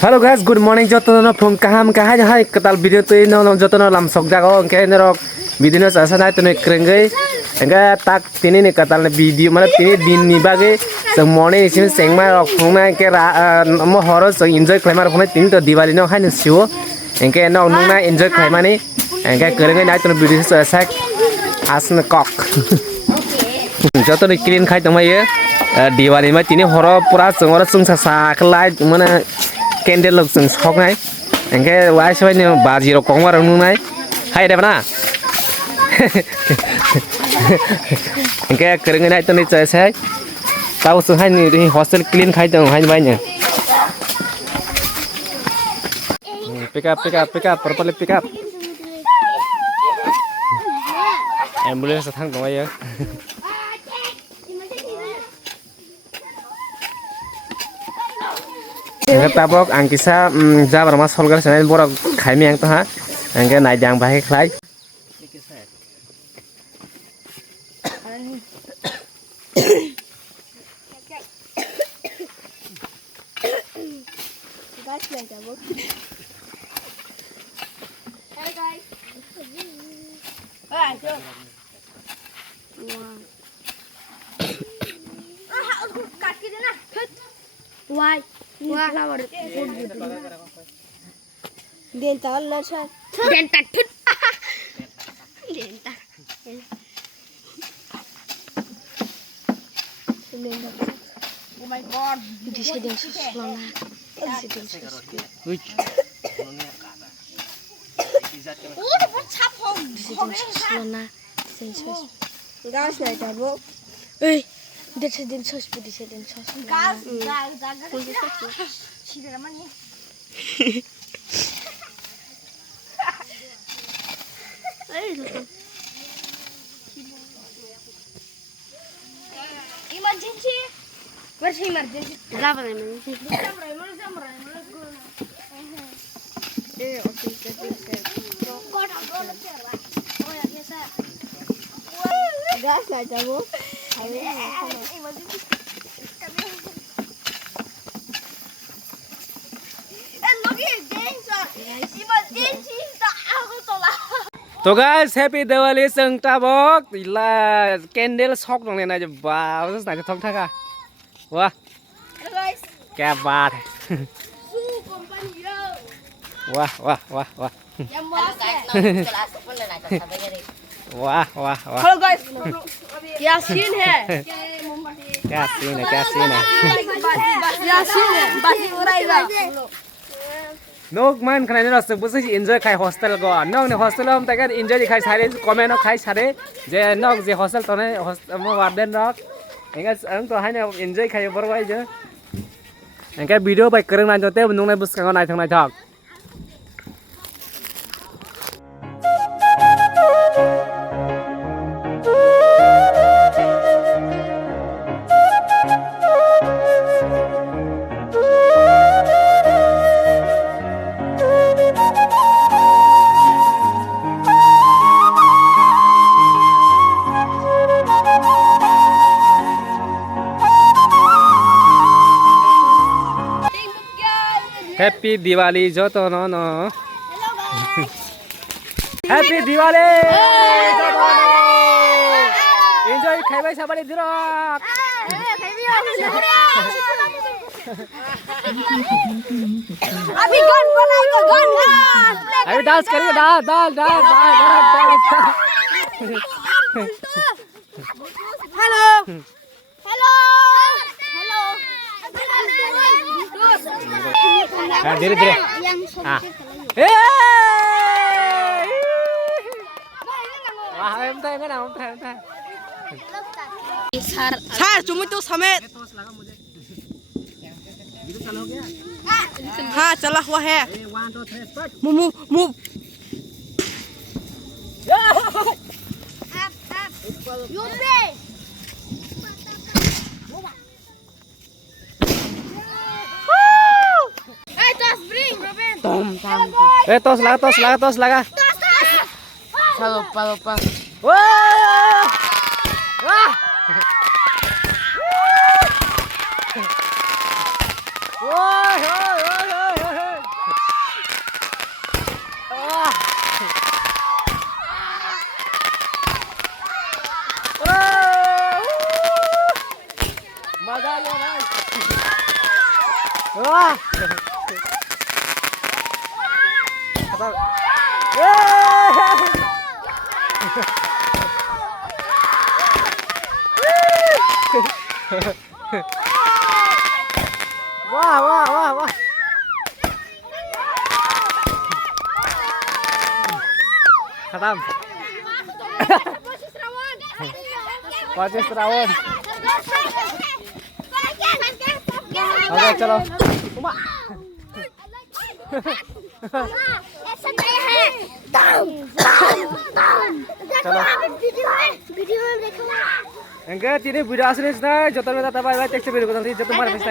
Hello guys, good morning. Jotono from kaham kahai hai katal video tu no jotono lam sok jago ke nerok video sa sana tu ne krengai enga tak tini ne katal video mana tini din ni bage so morning isin sengma rok phungna ke mo horo so enjoy khlaimar phungna tini to diwali no hain siwo engke no nungna enjoy khlaimani engka krengai nai tu video sa sak asna kok jotono clean khai tongmai diwali ma tini horo pura songora sungsa sa khlai mana candle lok sung sok nai engke wai soi ne baji ro kongwar nu nai hai da bana engke kering nai to ni chai sai tau sung hai ni hostel clean khai tong hai bai ne pick up properly pick up ambulance thang dong ai tabok ang kisa jabar mas solgar sanai borok khaimi ang to ha angke naidang bahe khlai Why? Dental nurse. Dental tut. Dental. Oh my God. This is dental slona. This is dental. Oh, what's happened? This is dental slona. Guys, like that, bro. Hey. This is dental sauce. This is dental sauce. Guys. Cheater, money. Emergency. Where's emergency? Emergency. Gas lah jago. तो guys happy Diwali sung tabok ila candle sok dong ne na ba us na thok thaka wah Hello guys. क्या बात है वाह वाह वाह वाह वाह वाह वाह Hello guys. क्या सीन है? क्या सीन है क्या सीन है क्या सीन है? बाजी उड़ाएगा. नोक मान खाने ने रस बुझे एन्जॉय खाइ हॉस्टल गो नोक ने हॉस्टल हम तक एन्जॉय खाइ सारे कमेन्ट खाइ सारे जे नोक जे हॉस्टल तने म वार्डन नोक एंगा आं तो हाने एन्जॉय खाइ बरवाइ जे एंगा वीडियो बाय करन नाय जते नुंग नाय बुसका नाय थांनाय थाक Happy Diwali jotono no Happy Diwali jotono Enjoy khaibai sabari dirok अभी गन बनाएगा गन. अभी डांस करेंगे डांस हेलो हेलो हेलो धीरे धीरे हाँ वाह हम था सर तुम्हें तो समेत हाँ चला हुआ है move move tos laga lupa wah wah wah मजा आ गया भाई वाह खत्म वाह वाह वाह वाह खत्म पच्चीस राउंड ओके चलो चलो enggak ini video asli saya jotor minta tambah like text video nanti jotor mana bisa